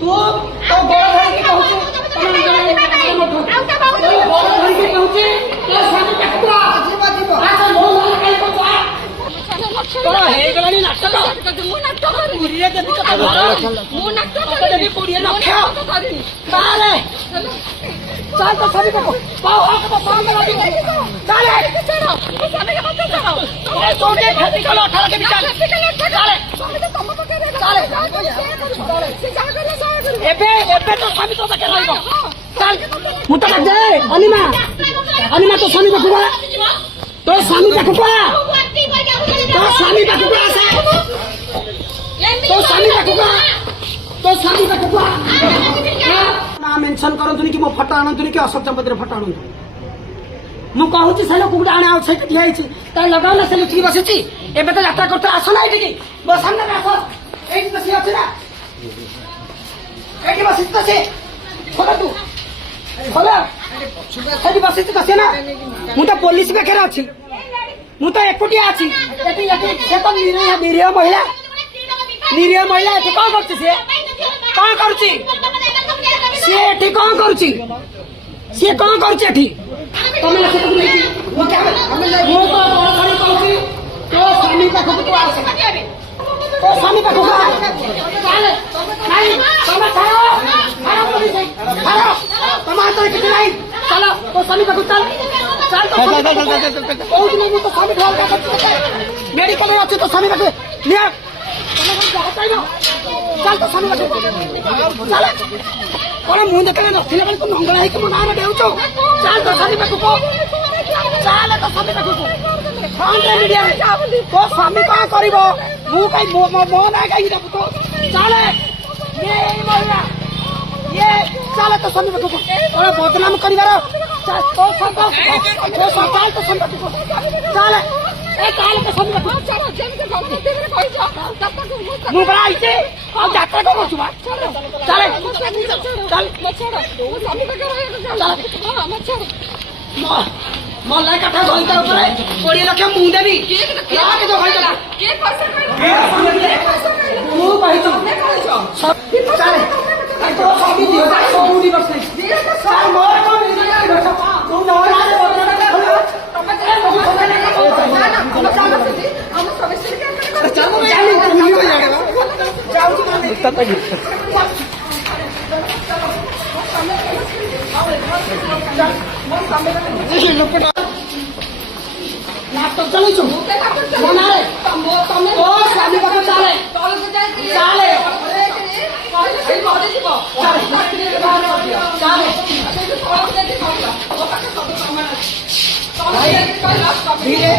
तू तो बड़ भाई की कहू बड़ भाई की कहू तो स्वामी पाखुआ आज मो कहीं को तोरा हे गलानी नाटक मु नाटक पुरीरे देबी तो मु नाटक देबी पुरीरे लक्ष्य ताले चल तो सभी को पाओ हाथ को पाओ लगा दो चले चलो स्वामी के मत चलो ए छोटे खेती कलो 18 के विचार चले स्वामी तो तुम पके दे चले एबे एबे तो स्वामी तो के रहइबो चल मु तो लग जाए अनिमा तो स्वामी को खुआ तो स्वामी को खुआ तो स्वामी का खुआ से तो स्वामी का खुआ तो स्वामी का खुआ ना मेंशन करंतुनी कि मो फटा आनंतुनी कि अशोक चंपतिर फटा आनंतु मु कहूची से लोक गुडा आने आउटसाइड ठिया हिची ता लगाव ना से लुचकी बसिची एबे तो यात्रा करते आसो ना एठी बस सामने आसो एठी बसी अछि ना एठी बसी तो से खोला तू खोला एठी बसी तो से ना मु तो पुलिस बेखेरा अछि मु तो एकुटिया अछि एठी एठी से तो निरीह महिला एठी कोन करछि से कोन करछि से एठी कोन करछि से कोन करछि एठी तमे लखे तो नहीं वो क्या वो तो बड़ खड़ी कहछि तो स्वामी का खुद को आसे तो स्वामी का खुद चल नहीं तमे खाओ पुलिस खाओ तमार तो किछ नहीं चलो तो स्वामी का खुद चल चल बहुत नहीं तो स्वामी ढोल का मेडिकल में अच्छे तो स्वामी का लिया चल तो स्वामी का चल और मुंह देखले नथिले बेले तू मंगला है कि मना रे देउचो चल तो स्वामी पाखु को चल तो स्वामी पाखु को फोन रे मीडिया में तो स्वामी का करिवो मु कई मो ना कई देखु तो चल ये मोया ये चल तो स्वामी पाखु को और बदनाम करिवार चल तो चल तो स्वामी पाखु को चल ए चल तो स्वामी पाखु चल जेम के गम दे रे कहि जा तब तक मु बड़ा आइছে और यात्रा को छुआ चल चल मत छोड़ स्वामी का चल हां मत छोड़ मल्ला कथा धोई के ऊपर 20 लाख मुंह देबी के के दो भाई के पैसा तू भाई तू सब चल तो स्वामी दियो तो उड़ी बस नहीं चल मोर को नहीं बैठा तू न रे बोल तमे चल हम समस्या के चल मैं हो जाएगा जाऊ माने तब लैपटॉप चलो छो बना रे तमे ओ स्वामी पाखु चले चले ए कोडे जीवो चले धीरे